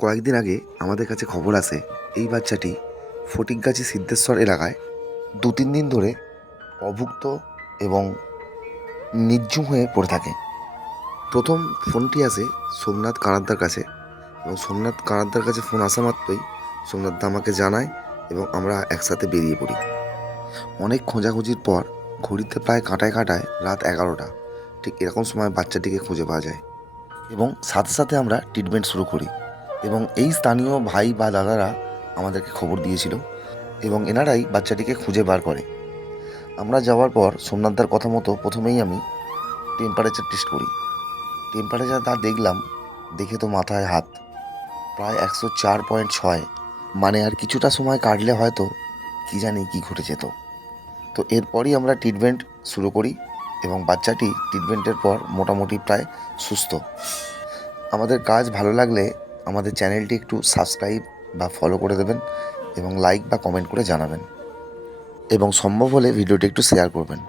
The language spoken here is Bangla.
কয়েকদিন আগে আমাদের কাছে খবর আসে এই বাচ্চাটি ফটিকগাছি সিদ্ধেশ্বর এলাকায় দু তিন দিন ধরে অভুক্ত এবং নির্জুম হয়ে পড়ে থাকে। প্রথম ফোনটি আসে সোমনাথ কানাদ্দার কাছে এবং সোমনাথ কানাদ্দার কাছে ফোন আসা মাত্রই সোমনাথ আমাকে জানায় এবং আমরা একসাথে বেরিয়ে পড়ি। অনেক খোঁজাখুঁজির পর ঘড়িতে প্রায় কাঁটায় কাঁটায় রাত এগারোটা, ঠিক এরকম সময় বাচ্চাটিকে খুঁজে পাওয়া যায় এবং সাথে সাথে আমরা ট্রিটমেন্ট শুরু করি। এবং এই স্থানীয় ভাই বা দাদারা আমাদেরকে খবর দিয়েছিল এবং এনারাই বাচ্চাটিকে খুঁজে বার করে। আমরা যাওয়ার পর সোমনাথদার কথা মতো প্রথমেই আমি টেম্পারেচার টেস্ট করি। টেম্পারেচার তা দেখলাম, দেখে তো মাথায় হাত। প্রায় একশো চার পয়েন্ট ছয় মানে আর কিছুটা সময় কাটলে হয়তো কী জানি কী ঘটে যেত। তো এরপরই আমরা ট্রিটমেন্ট শুরু করি এবং বাচ্চাটি ট্রিটমেন্টের পর মোটামুটি প্রায় সুস্থ। আমাদের কাজ ভালো লাগলে আমাদের চ্যানেলটি একটু সাবস্ক্রাইব বা ফলো করে দেবেন এবং লাইক বা কমেন্ট করে জানাবেন। এবং সম্ভব হলে ভিডিওটি একটু শেয়ার করবেন।